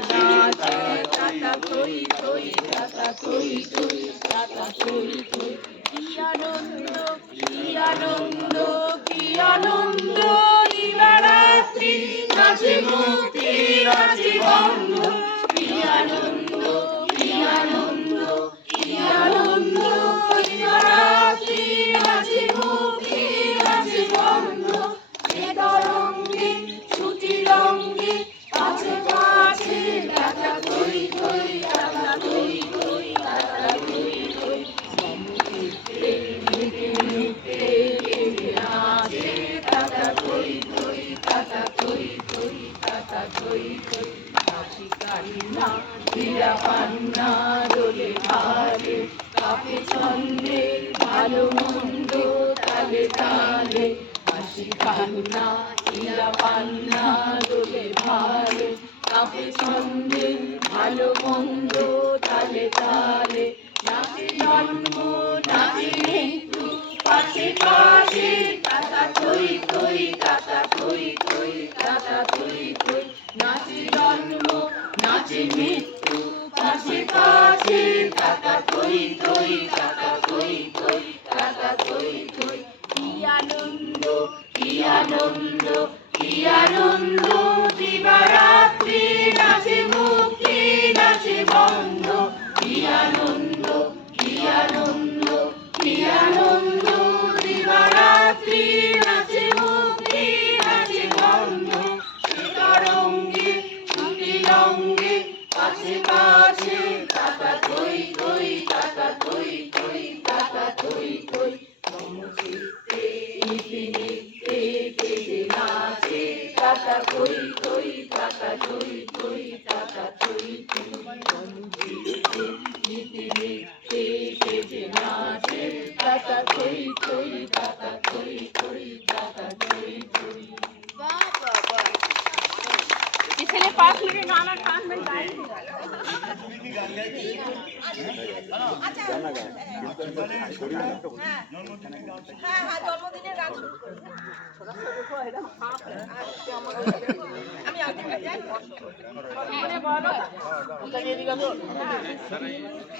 নাচে তাতা থই থই তাতা থই থই তাতা থই থই কি আনন্দ কি আনন্দ কি আনন্দ দিবারাত্রি নাচে মুক্তি নাচে বন্ধ কি আনন্দ কি আনন্দ কি আনন্দ দিবারাত্রি নাচে মুক্তি নাচে বন্ধ সে তরঙ্গে ছুটি রঙ্গে কাছে কাছে তাতা থই থই তাতা থই থই তাতা থই থই সমুদ্রে মেঘে মেঘে মেঘে নাচে তাতা থই থই তাতা থই থই তাতা থই থই হাসি কান্না হীরা পান্না দোলে ভালে কাপে ছন্দে ভালো মন্দ তালে তালে হাসি কান্না হীরা পান্না দোলে ভালে কাপে ছন্দে ভালো মন্দ তালে তালে নাচে জন্ম নাচে মৃত্যু পাশে পাশে তাতা থই থই তাতা থই থই তাতা থই থই নাচে জন্ম নাচে মৃত্যু পাশে পাশে তাতা থই থই তাতা থই থই তাতা থই থই কি আনন্দ কি আনন্দ কি আনন্দ দিবারাত্রি নাচে মুক্তি নাচে বন্ধ কি আনন্দ কি আনন্দ কি আনন্দ দিবারাত্রি নাচে মুক্তি নাচে বন্ধ সে তরঙ্গে ছুটি রঙ্গে কাছে কাছে তাতা থই থই তাতা থই থই তাতা থই থই সমচিত্তে নিতে নিতে কেটে নাচে তাতা থই থই তাতা থই থই তাতা থই থই সমচিত্তে নিতে নিতে কেটে নাচে তাতা থই থই তাতা থই থই তাতা থই থই। वाह वाह वाह इसलिए 5 मिनट गाना कान में गाए আচ্ছা হ্যাঁ হ্যাঁ জন্মদিনের গান শুরু করি আমি আগে যাই বলো